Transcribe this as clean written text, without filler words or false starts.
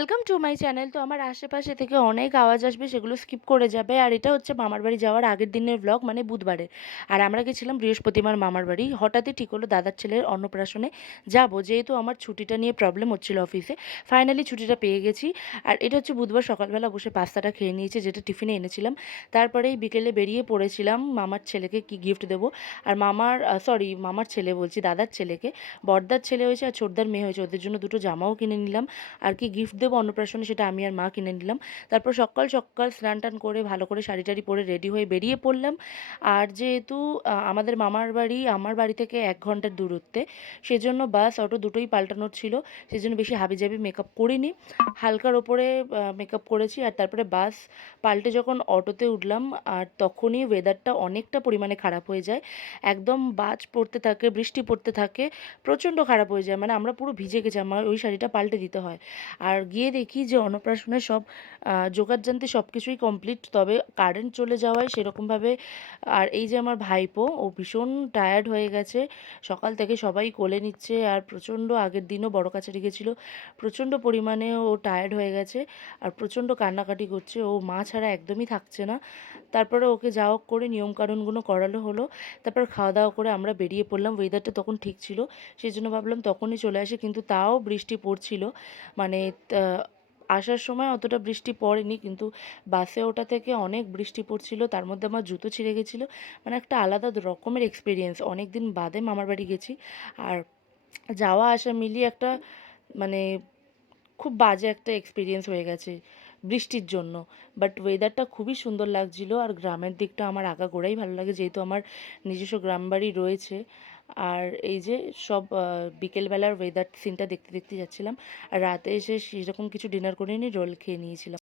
Welcome to my channel. তো আমার আশেপাশে থেকে অনেক আওয়াজ আসবে, সেগুলো স্কিপ করে যাবে। আর এটা হচ্ছে মামার বাড়ি যাওয়ার আগের দিনের ব্লগ, মানে বুধবারের। আর আমরা গেছিলাম বৃহস্পতিবার মামার বাড়ি। হঠাৎই ঠিক হলো দাদার ছেলের অন্নপ্রাশনে যাব, যেহেতু আমার ছুটিটা নিয়ে প্রবলেম হচ্ছিল অফিসে। ফাইনালি ছুটিটা পেয়ে গেছি। আর এটা হচ্ছে বুধবার সকালবেলা বসে পাস্তাটা খেয়ে নিয়েছে, যেটা টিফিনে এনেছিলাম। তারপরেই বিকেলে বেরিয়ে পড়েছিলাম মামার ছেলেকে কি গিফট দেবো। আর মামার ছেলে বলছি, দাদার ছেলেকে। বড়দার ছেলে হয়েছে আর ছোটদার মেয়ে হয়েছে, ওদের জন্য দুটো জামাও কিনে নিলাম। আর কি গিফট দেবো অন্নপ্রাশনে, সেটা আমি আর মা কিনে নিলাম। তারপর সকাল সকাল স্নান টান করে ভালো করে শাড়ি টাড়ি পরে রেডি হয়ে বেরিয়ে পড়লাম। আর যেহেতু আমাদের মামার বাড়ি আমার বাড়ি থেকে 1 ঘন্টার দূরত্বে, সেজন্য বাস অটো দুটোই পাল্টানোর ছিল। সেজন্য বেশি হাবিজাবি মেকআপ করিনি, হালকার ওপরে মেকআপ করেছি। আর তারপরে বাস পাল্টে যখন অটোতে উঠলাম, আর তখনই ওয়েদারটা অনেকটা পরিমাণে খারাপ হয়ে যায়। একদম বাজ পড়তে থাকে, বৃষ্টি পড়তে থাকে, প্রচণ্ড খারাপ হয়ে যায়। মানে আমরা পুরো ভিজে গেছি, আমার ওই শাড়িটা পাল্টে দিতে হয়। আর গিয়ে দেখি যে অন্নপ্রাশনের সব জোগাড়যন্ত্রে সব কিছুই কমপ্লিট, তবে কারেন্ট চলে যাওয়ায় সেরকমভাবে। আর এই যে আমার ভাইপো, ও ভীষণ টায়ার্ড হয়ে গেছে, সকাল থেকে সবাই কোলে নিচ্ছে। আর প্রচণ্ড, আগের দিনও বড় কাছারি গেছিলো, প্রচণ্ড পরিমাণে ও টায়ার্ড হয়ে গেছে। আর প্রচণ্ড কান্নাকাটি করছে, ও মা ছাড়া একদমই থাকছে না। তারপরে ওকে যা হোক করে নিয়মকানুনগুলো করানো হলো। তারপর খাওয়া দাওয়া করে আমরা বেরিয়ে পড়লাম। ওয়েদারটা তখন ঠিক ছিল, সেই জন্য ভাবলাম তখনই চলে আসি, কিন্তু তাও বৃষ্টি পড়ছিল। মানে তা আসার সময় অতটা বৃষ্টি পড়েনি, কিন্তু বাসে ওঠা থেকে অনেক বৃষ্টি পড়ছিল। তার মধ্যে আমার জুতো ছিঁড়ে গেছিলো। মানে একটা আলাদা রকমের এক্সপিরিয়েন্স, অনেক দিন বাদে মামার বাড়ি গেছি। আর যাওয়া আসা মিলিয়ে একটা, মানে খুব বাজে একটা এক্সপিরিয়েন্স হয়ে গেছে বৃষ্টির জন্য। বাট ওয়েদারটা খুবই সুন্দর লাগছিল। আর গ্রামের দিকটা আমার আগাগোড়াই ভালো লাগে, যেহেতু আমার নিজস্ব গ্রাম বাড়ি রয়েছে। আর এই যে সব বিকেলবেলার ওয়েদার সিনটা দেখতে দেখতে যাচ্ছিলাম। আর রাতে এসে সেরকম কিছু ডিনার করে নিয়ে রোল খেয়ে নিয়েছিলাম।